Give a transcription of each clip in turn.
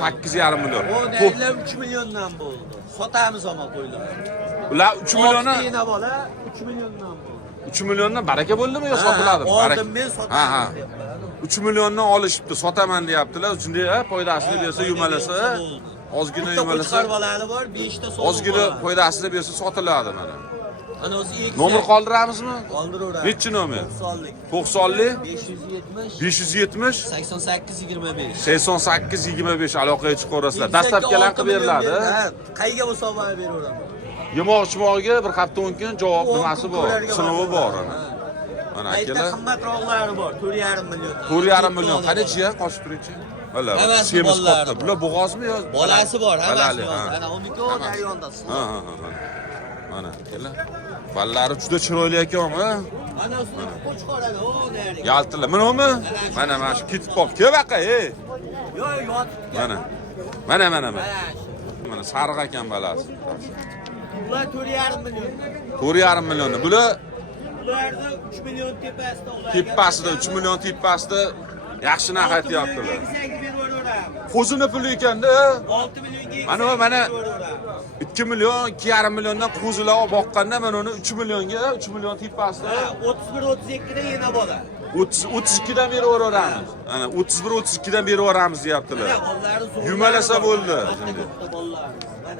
8,5 million. O deyler 3 milyondan bo'ldi. Sotamiz ama qo'ylar. Ular 3 millionni 6 bola 3 milyondan bo'ldi. 3 milliondan baraka bo'ldimi yo sotiladimi? Oldim men sotaman. 3 milliondan olishibdi, sotaman deyaptilar. Shunday foydasini bersa, yumalasa, ozgina yumalasa. Qo'chqorvalari bor, 5 ta so'm. Ozgina foydasini bersa sotiladi mana. Ana o'zi eksi. Nomer qoldiramizmi? Qoldiraveramiz. Nechi nomer? 90lik. 90lik 570 570 88 25. 88 25 aloqaga chiqaverasizlar. Dastlabkilar qilib beriladi. Qayga bo'lsa olib beraveraman. Yemoq-chimoqga bir hafta 10 kun javob nimasi bor, sinovi bor ana. Mana akalar. Qimmatroqlari bor, 4,5 million. 4,5 million. Qanachi ya? Qochib turchi. Mana semiz qotdi. Bular bo'g'ozmi yo? Bolasi bor, hammasi bor. Ha. Ana 12 o rayondasi. Ha. Mana akalar. Ballari juda chiroyli ekan-a. Mana usti qo'chqoradi, o nari. Yaltilla. Menimi? Mana shu ketib qolib. Kevaqa, ey. Yo, yotibdi. Mana. Mana sariq ekan balasi. Ular 4,5 million. 4,5 million. Bular Ularda 3 million tepasida ular. tepasida 3 million tepasida yaxshi narx aytyaptilar. Qo'zini puli ekanda. 6 millionga. Mana 2 million, 2,5 milliondan qo'zilar olib boqqanda men uni 3 millionga, 3 million tepasida 31-32 da yana bola. 32 dan beraveramiz. Ana 31-32 dan beraveramiz deyaptilar. Yumalasa bo'ldi.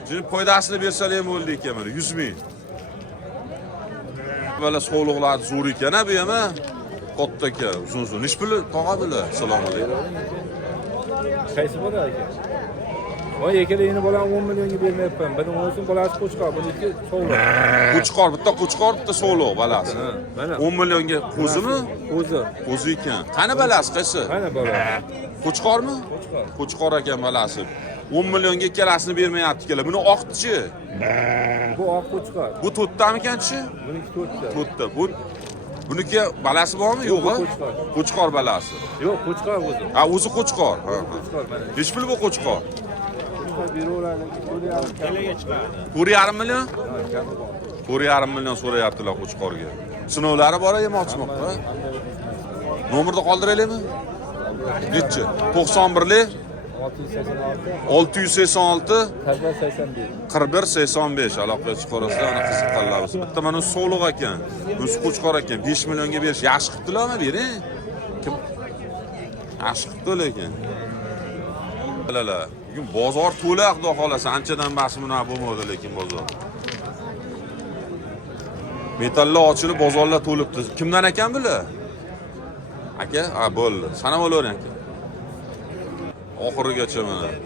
Shuni foydasini bersalar ham bo'ldi ekan mana 100 ming. Bala sog'liqlar zo'r ekan-a bu ham. Katta aka, uzun. Ish puli tog'a bular. Assalomu alaykum. Qaysi bola aka? Voy yekaligini bolam 10 millionga bermayapman. Buning o'zin bolasi qo'chqor, buniki so'g'liq. Qo'chqor, bitta so'g'liq balasi. Mana 10 millionga qo'zimi? Qo'zi. Qo'zi ekan. Qani balasi qaysi? Mana bola. Qo'chqormi? Qo'chqor. Qo'chqor ekan balasi. 10 millionga ikkalasini bermayapti kelar. Buni oqchi. Bu oq qo'chqor. Bu to'rttamikan-chi? Buniki 4ta. To'rtta. Buniki balasi bormi, yo'qmi? Qo'chqor. Qo'chqor balasi. Yo'q, qo'chqor o'zi. Ha, o'zi qo'chqor. Ha. Qo'chqor mana. Hech pul bu qo'chqor. Qo'chqor beraveradi. 4,5 chiqadi. 4,5 million? Ha, kami bor. 4,5 million so'rayaptilar qo'chqorga. Sinovlari bor yemoqchimoqqa. Nomerni qoldiraylikmi? Nechi? 91lik 686 4185 aloqaga chiqarasizlar. Ana qiziqqanlar. Bitta mana so'liq ekan. Bunisi qo'chqor ekan. 5 millionga berish yaxshi qilibdilarmi bering? Kim? Yaxshi qilibdi lekin. Balala, bugun bozor to'la, xudo xolasa, anchadan bas buna bo'lmadi lekin bozor. Metallar ochilib, bozorlar to'libdi. Kimdan ekan bular? Aka, ha bo'ldi. Sanab olavering aka. Oxirigacha mana.